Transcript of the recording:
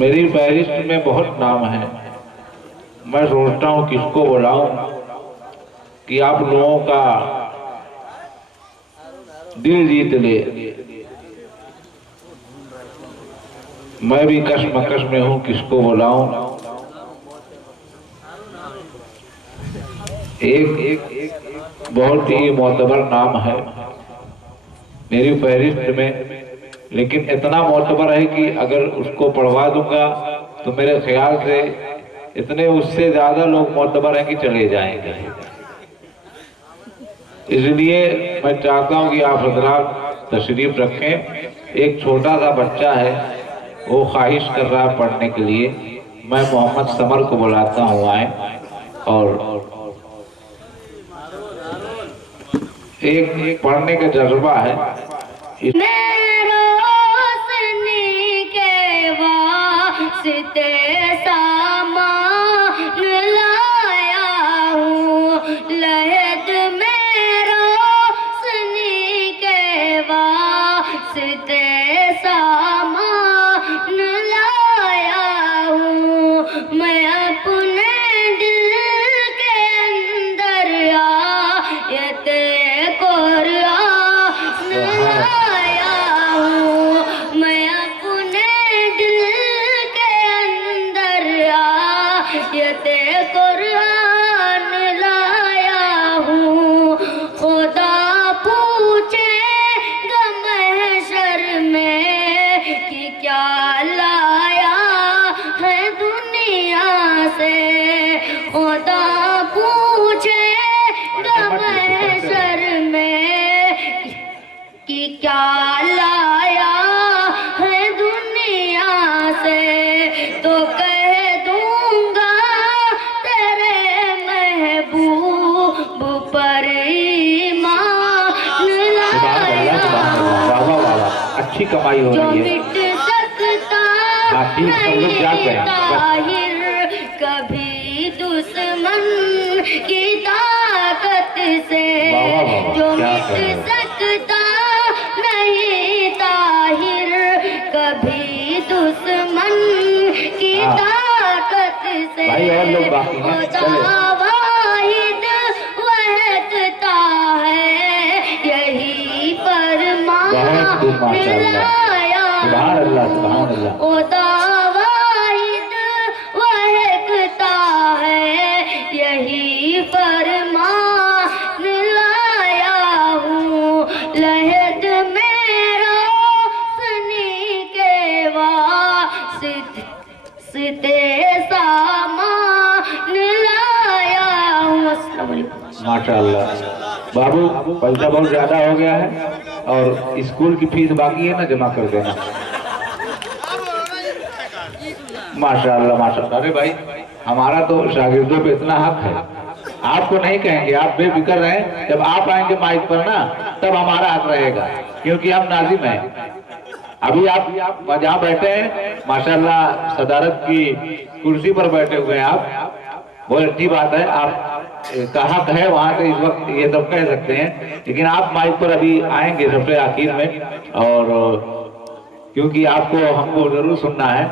میری فہرست میں بہت نام ہیں، میں سوچتا ہوں کس کو بلاؤں کہ آپ لوگوں کا دل جیت لے۔ میں بھی کشمکش میں ہوں کس کو بلاؤں۔ ایک بہت ہی معتبر نام ہے میری فہرست میں، لیکن اتنا معتبر ہے کہ اگر اس کو پڑھوا دوں گا تو میرے خیال سے اتنے اس سے زیادہ لوگ معتبر ہیں کہ چلے جائیں گے۔ اس لیے میں چاہتا ہوں کہ آپ حضرات تشریف رکھیں۔ ایک چھوٹا سا بچہ ہے، وہ خواہش کر رہا ہے پڑھنے کے لیے، میں محمد ثمر کو بلاتا ہوں آئیں، اور ایک پڑھنے کا جذبہ ہے۔ میں روشنی کے واسطے سامان لایا ہوں، لہد میں روشنی کے واسطے سامان لایا ہوں، میں اپنے دل کے اندر آیت قرآن لایا ہوں، میں اپنے دل کے اندر آیت قرآن لایا ہوں۔ خدا پوچھے گا محشر میں کہ کیا لایا ہے دنیا سے، خدا پوچھے گا محشر میں کہ کیا لایا ہے دنیا سے، تو کہہ دوں گا تیرے محبوب پر ایمان لایا ہوں، اچھی کمائی ہو جو رہی ہے۔ مٹ سکتا نہیں طاہر کبھی دشمن کی طاقت سے، جو مٹ سکتا نہیں طاہر کبھی دشمن کی طاقت سے، خدا واحد وحدتا ہے یہی فرمان لایا ہوں، خدا واحد وحدتا ہے یہی فرمان لایا ہوں، لہد میں روشنی کے واسطے سامان لایا ہوں۔ السلام علیکم۔ ماشاءاللہ بابو، پیسہ بہت زیادہ ہو گیا ہے اور اسکول کی فیس باقی ہے نا، جمع کر دینا۔ ماشاءاللہ ماشاءاللہ۔ ارے بھائی، ہمارا تو شاگردوں پہ اتنا حق ہے، آپ کو نہیں کہیں گے، آپ بے فکر رہیں، جب آپ آئیں گے مائک پر نا تب ہمارا حق رہے گا، کیونکہ ہم ناظم ہیں۔ ابھی آپ جہاں بیٹھے ہیں ماشاءاللہ صدارت کی کرسی پر بیٹھے ہوئے ہیں آپ، بہت اچھی بات ہے، آپ کا حق ہے وہاں سے اس وقت یہ سب کہہ سکتے ہیں، لیکن آپ مائک پر ابھی آئیں گے سب سے آخر میں، اور کیونکہ آپ کو ہم کو ضرور سننا ہے۔